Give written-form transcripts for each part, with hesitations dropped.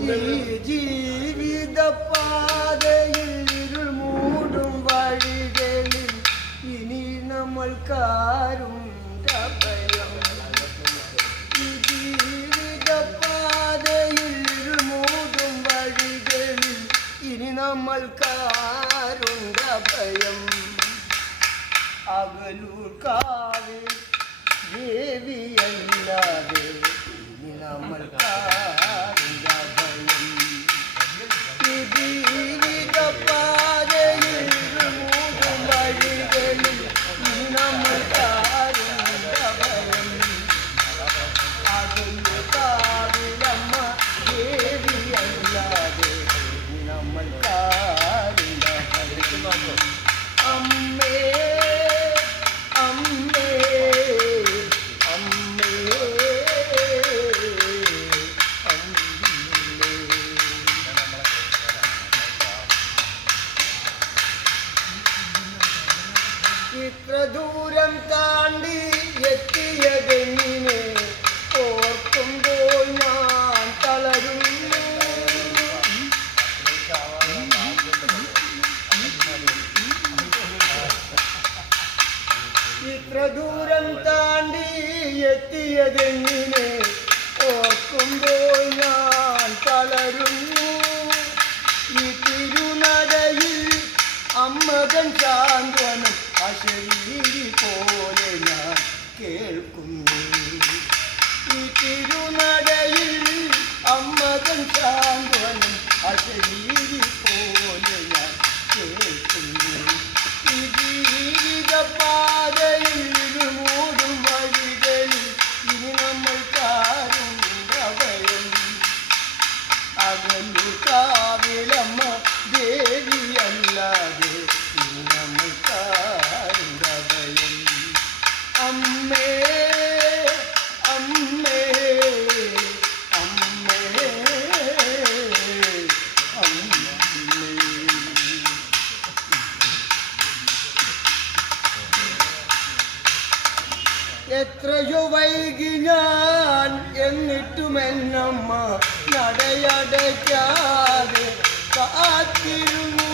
ഈ ജീവിത പാതയിൽ ഇരുൾ മൂടും വഴികളിൽ ഇനി നമ്മൾക്കാരും ഭയം. ഈ ജീവിത പാതയിൽ ഇരുൾ മൂടും വഴികളിൽ ഇനി നമ്മൾക്കാരുണ്ട ഭയം. അകലൂർക്കാവിൽ ദേവിയല്ലാതെ ഇനി നമ്മൾക്കാരുണ്ട ഭയം. ഈ ജീവിത പാതയിൽ മൂടും വഴികളിൽ ഇനി നമ്മൾക്കാരുണ്ട ഭയം. അകലൂർക്കാവിലമ്മ ദേവിയല്ലാതെ ഇനി നമ്മൾക്കാരുണ്ട ഭയം. അമ്മേ അമ്മേ അമ്മേ അമ്മേ. ഇത്ര ദൂരം താണ്ടി എത്തിയതെങ്ങനെ ഓർക്കുമ്പോൾ ഞാൻ തളരുന്നു. ഇത്ര ദൂരം താണ്ടി എത്തിയതെങ്ങനെ ഓർക്കുമ്പോൾ ഞാൻ തളരുന്നു. ഈ തിരുനടയിൽ അമ്മകൻ സാന്ത്വനം അശരീരി പോലെ ഞാൻ കേൾക്കുന്നു. ഈ തിരുനടയിൽ അമ്മകൻ സാന്ത്വനം അശരീരി പോലെ ഞാൻ കേൾക്കുന്നു. ഈ ജീവിത പാതയിൽ മൂടും വഴികളിൽ ഇനി നമ്മൾക്കാരുണ്ട ഭയം. അകലൂർക്കാവിലമ്മ ദേവിയല്ലാതെ ഇനി നമ്മൾക്കാരുണ്ട ഭയം. അമ്മേ അമ്മേ അമ്മേ അമ്മേ. എത്രയോ വൈകി ഞാൻ എന്നിട്ടുമെന്നമ്മ നടയടയ്ക്കാതെ കാത്തിരുന്നു.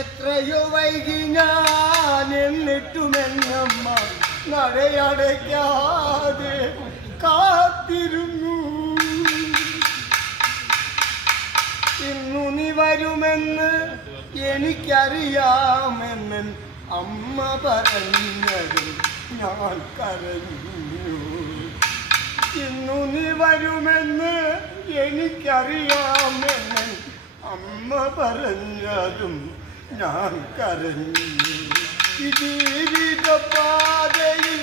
എത്രയോ വൈകി ഞാൻ എന്നിട്ടുമെന്നമ്മ നടയടയ്ക്കാതെ കാത്തിരുന്നു. ഇന്നു നീ വരുമെന്ന് എനിക്കറിയാമെന്ന് അമ്മ പറഞ്ഞതും ഞാൻ കരഞ്ഞു. ഇന്നു നീ വരുമെന്ന് എനിക്കറിയാമെന്ന് അമ്മ പറഞ്ഞതും ഞാൻ കരഞ്ഞു. ഈ ജീവിത പാതയിൽ